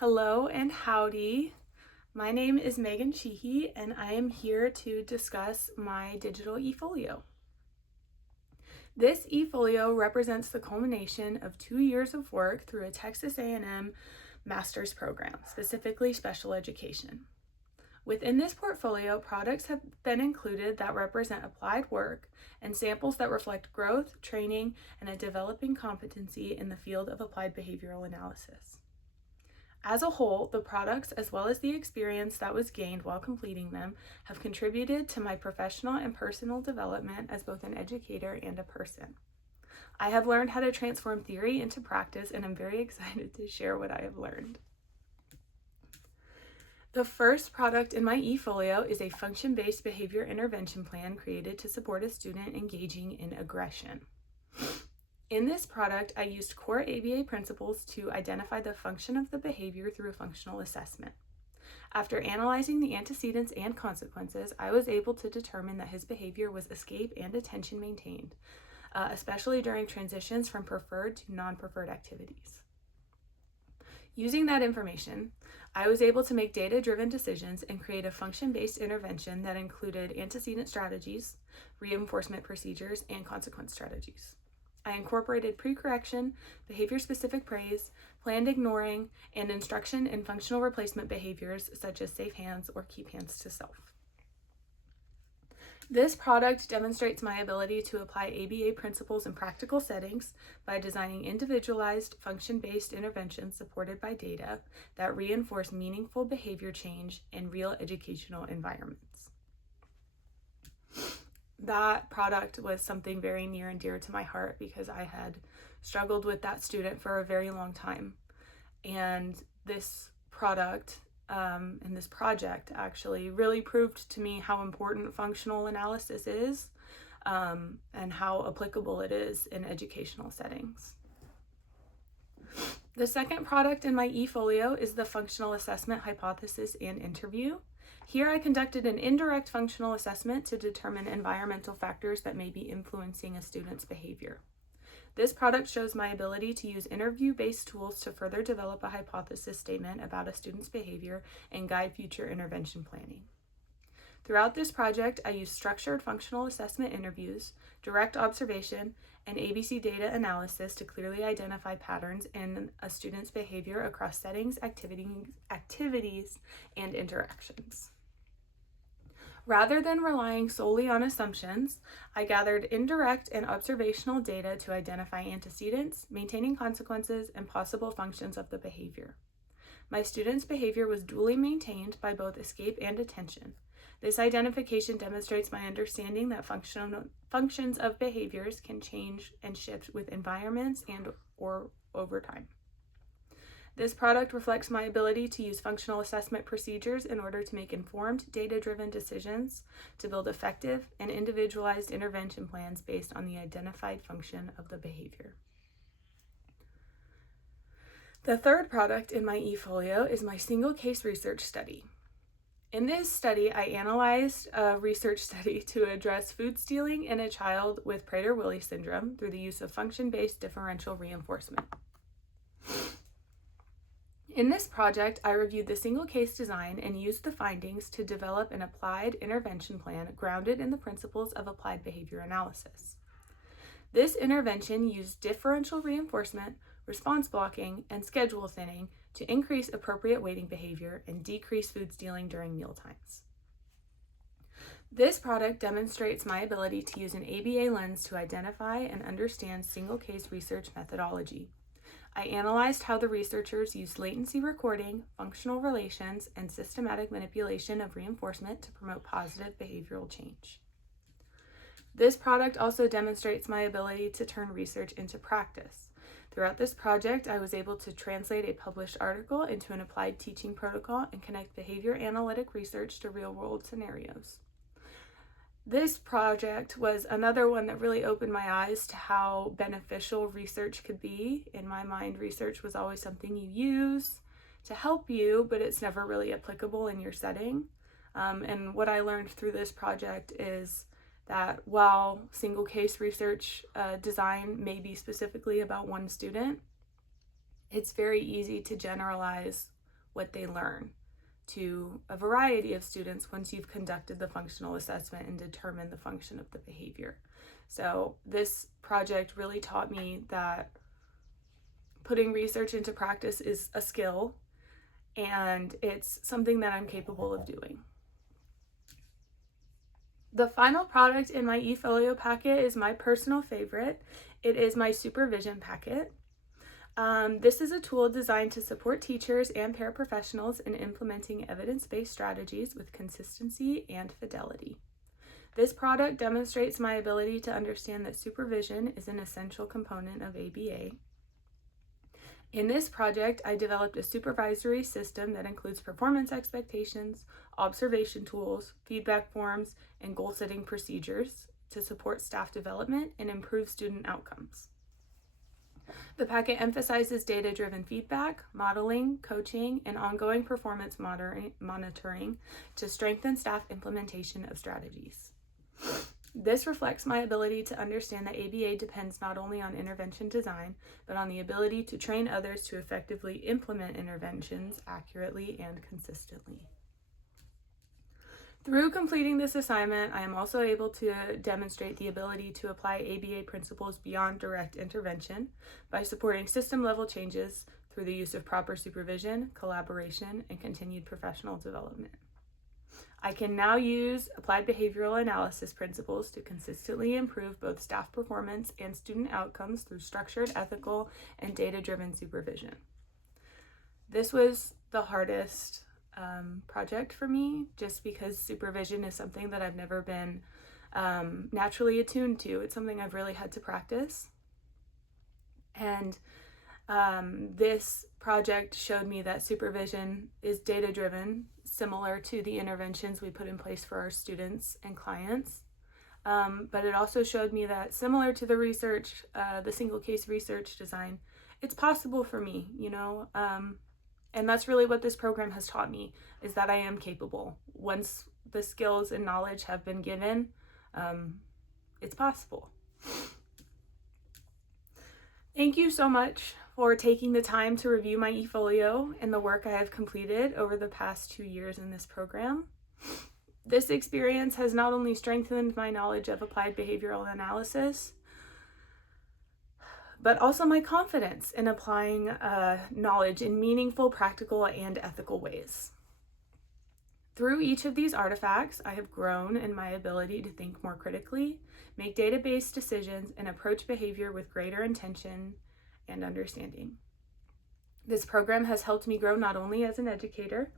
Hello and howdy. My name is Megan Sheehy, and I am here to discuss my digital efolio. This efolio represents the culmination of 2 years of work through a Texas A&M master's program, specifically special education. Within this portfolio, products have been included that represent applied work and samples that reflect growth, training, and a developing competency in the field of applied behavioral analysis. As a whole, the products, as well as the experience that was gained while completing them, have contributed to my professional and personal development as both an educator and a person. I have learned how to transform theory into practice, and I'm very excited to share what I have learned. The first product in my efolio is a function-based behavior intervention plan created to support a student engaging in aggression. In this product, I used core ABA principles to identify the function of the behavior through a functional assessment. After analyzing the antecedents and consequences, I was able to determine that his behavior was escape and attention maintained, especially during transitions from preferred to non-preferred activities. Using that information, I was able to make data-driven decisions and create a function-based intervention that included antecedent strategies, reinforcement procedures, and consequence strategies. I incorporated pre-correction, behavior-specific praise, planned ignoring, and instruction in functional replacement behaviors such as safe hands or keep hands to self. This product demonstrates my ability to apply ABA principles in practical settings by designing individualized, function-based interventions supported by data that reinforce meaningful behavior change in real educational environments. That product was something very near and dear to my heart because I had struggled with that student for a very long time. And this product and this project actually really proved to me how important functional analysis is and how applicable it is in educational settings. The second product in my efolio is the functional assessment hypothesis and interview. Here I conducted an indirect functional assessment to determine environmental factors that may be influencing a student's behavior. This product shows my ability to use interview-based tools to further develop a hypothesis statement about a student's behavior and guide future intervention planning. Throughout this project, I used structured functional assessment interviews, direct observation, and ABC data analysis to clearly identify patterns in a student's behavior across settings, activities, and interactions. Rather than relying solely on assumptions, I gathered indirect and observational data to identify antecedents, maintaining consequences, and possible functions of the behavior. My student's behavior was duly maintained by both escape and attention. This identification demonstrates my understanding that functions of behaviors can change and shift with environments and/or over time. This product reflects my ability to use functional assessment procedures in order to make informed, data-driven decisions to build effective and individualized intervention plans based on the identified function of the behavior. The third product in my efolio is my single case research study. In this study, I analyzed a research study to address food stealing in a child with Prader-Willi syndrome through the use of function-based differential reinforcement. In this project, I reviewed the single case design and used the findings to develop an applied intervention plan grounded in the principles of applied behavior analysis. This intervention used differential reinforcement, response blocking, and schedule thinning to increase appropriate waiting behavior and decrease food stealing during mealtimes. This product demonstrates my ability to use an ABA lens to identify and understand single case research methodology. I analyzed how the researchers used latency recording, functional relations, and systematic manipulation of reinforcement to promote positive behavioral change. This product also demonstrates my ability to turn research into practice. Throughout this project, I was able to translate a published article into an applied teaching protocol and connect behavior analytic research to real-world scenarios. This project was another one that really opened my eyes to how beneficial research could be. In my mind, research was always something you use to help you, but it's never really applicable in your setting. And what I learned through this project is that while single case research design may be specifically about one student, it's very easy to generalize what they learn to a variety of students once you've conducted the functional assessment and determined the function of the behavior. So this project really taught me that putting research into practice is a skill, and it's something that I'm capable of doing. The final product in my Efolio packet is my personal favorite. It is my supervision packet. This is a tool designed to support teachers and paraprofessionals in implementing evidence-based strategies with consistency and fidelity. This product demonstrates my ability to understand that supervision is an essential component of ABA. In this project, I developed a supervisory system that includes performance expectations, observation tools, feedback forms, and goal-setting procedures to support staff development and improve student outcomes. The packet emphasizes data-driven feedback, modeling, coaching, and ongoing performance monitoring to strengthen staff implementation of strategies. This reflects my ability to understand that ABA depends not only on intervention design, but on the ability to train others to effectively implement interventions accurately and consistently. Through completing this assignment, I am also able to demonstrate the ability to apply ABA principles beyond direct intervention by supporting system-level changes through the use of proper supervision, collaboration, and continued professional development. I can now use applied behavioral analysis principles to consistently improve both staff performance and student outcomes through structured, ethical, and data-driven supervision. This was the hardest project for me, just because supervision is something that I've never been naturally attuned to. It's something I've really had to practice. And this project showed me that supervision is data-driven, similar to the interventions we put in place for our students and clients. But it also showed me that, similar to the research, the single case research design, it's possible for me, and that's really what this program has taught me, is that I am capable. Once the skills and knowledge have been given, it's possible. Thank you so much for taking the time to review my Efolio and the work I have completed over the past 2 years in this program. This experience has not only strengthened my knowledge of applied behavioral analysis, but also my confidence in applying knowledge in meaningful, practical, and ethical ways. Through each of these artifacts, I have grown in my ability to think more critically, make data-based decisions, and approach behavior with greater intention and understanding. This program has helped me grow not only as an educator,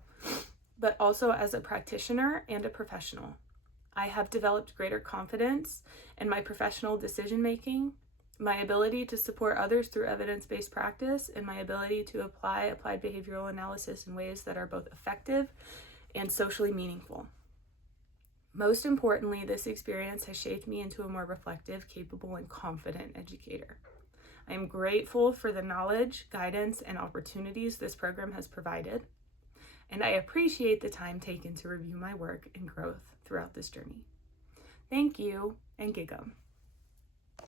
but also as a practitioner and a professional. I have developed greater confidence in my professional decision-making, my ability to support others through evidence-based practice, and my ability to apply applied behavioral analysis in ways that are both effective and socially meaningful. Most importantly, this experience has shaped me into a more reflective, capable, and confident educator. I am grateful for the knowledge, guidance, and opportunities this program has provided, and I appreciate the time taken to review my work and growth throughout this journey. Thank you, and Gigum.